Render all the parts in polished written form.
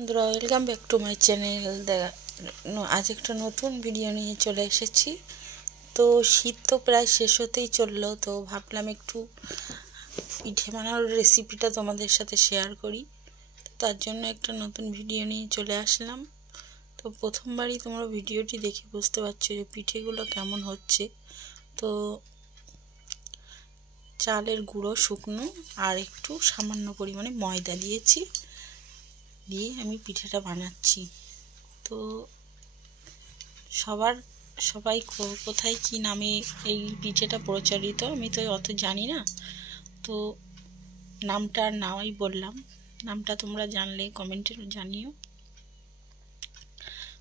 বন্ধুরা, welcome back to my channel. আজ একটা নতুন ভিডিও নিয়ে চলে এসেছি। তো শীত তো প্রায় শেষ হতেই চললো, তো ভাবলাম একটু পিঠে বানানোর রেসিপিটা তোমাদের সাথে শেয়ার করি। তো তার জন্য একটা নতুন ভিডিও নিয়ে চলে আসলাম। তো প্রথমবারই তোমরা ভিডিওটি দেখে বুঝতে পারছো যে পিঠেগুলো কেমন হচ্ছে। তো চালের গুঁড়ো শুকনো আর একটু সামান্য পরিমাণে ময়দা দিয়েছি, দিয়ে আমি পিঠেটা বানাচ্ছি। তো সবাই কোথায় কি নামে এই পিঠেটা প্রচলিত আমি তো অত জানি না, তো নামটা নাওই বললাম। নামটা তোমরা জানলে কমেন্টে জানিও।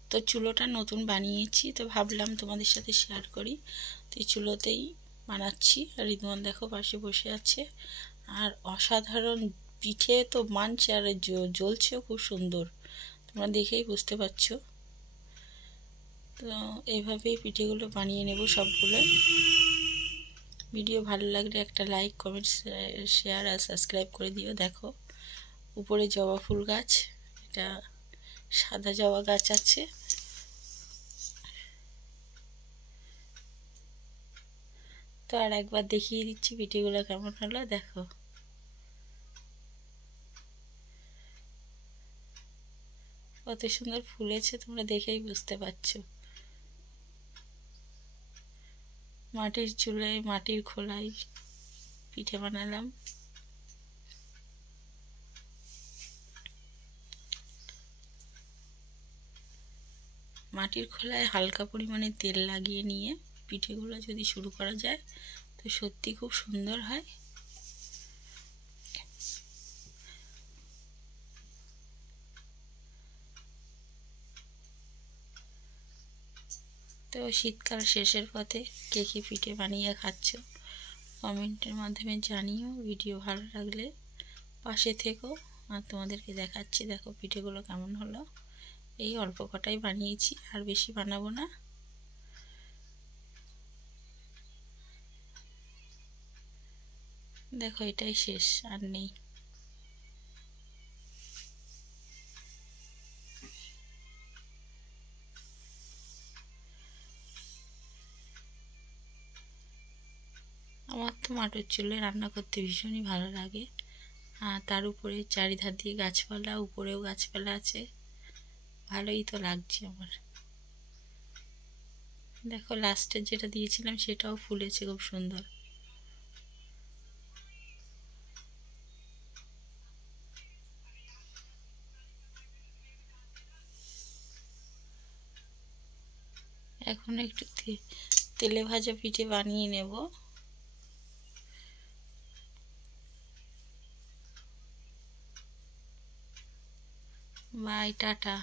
তো চুলোটা নতুন বানিয়েছি, তো ভাবলাম তোমাদের সাথে শেয়ার করি। তো এই চুলোতেই বানাচ্ছি। আর রিদওয়ান দেখো পাশে বসে আছে। আর অসাধারণ পিঠে তো মানছে, আর জ্বলছেও খুব সুন্দর, তোমরা দেখেই বুঝতে পারছো। তো এইভাবেই পিঠেগুলো বানিয়ে নেব সবগুলো। ভিডিও ভালো লাগলে একটা লাইক, কমেন্ট, শেয়ার আর সাবস্ক্রাইব করে দিও। দেখো উপরে জবা ফুল গাছ, এটা সাদা জবা গাছ আছে। তো আর একবার দেখিয়ে দিচ্ছি পিঠেগুলো কেমন হলো। দেখো কত সুন্দর ফুলেছে, তোমরা দেখেই বুঝতে পারছো। মাটির চুলায় মাটির খোলায় পিঠে বানালাম। মাটির খোলায় হালকা পরিমাণে তেল লাগিয়ে নিয়ে পিঠেগুলো যদি শুরু করা যায় তো সত্যি খুব সুন্দর হয়। তো শীতকাল শেষের পথে কে কে পিঠে বানিয়ে খাচ্ছ কমেন্টের মাধ্যমে জানিও। ভিডিও ভালো লাগলে পাশে থেকো। আর তোমাদেরকে দেখাচ্ছি, দেখো পিঠেগুলো কেমন হলো। এই অল্প কটাই বানিয়েছি, আর বেশি বানাবো না। দেখো এটাই শেষ, আর নেই। আমার তো মাটির চুলে রান্না করতে ভীষণই ভালো লাগে। আর তার উপরে চারিধার দিয়ে গাছপালা, উপরেও গাছপালা আছে, ভালোই তো লাগছে আমার। দেখো লাস্টের যেটা দিয়েছিলাম সেটাও ফুলেছে খুব সুন্দর। এখন একটু তেলে ভাজা পিঠে বানিয়ে নেব। Bye, tata.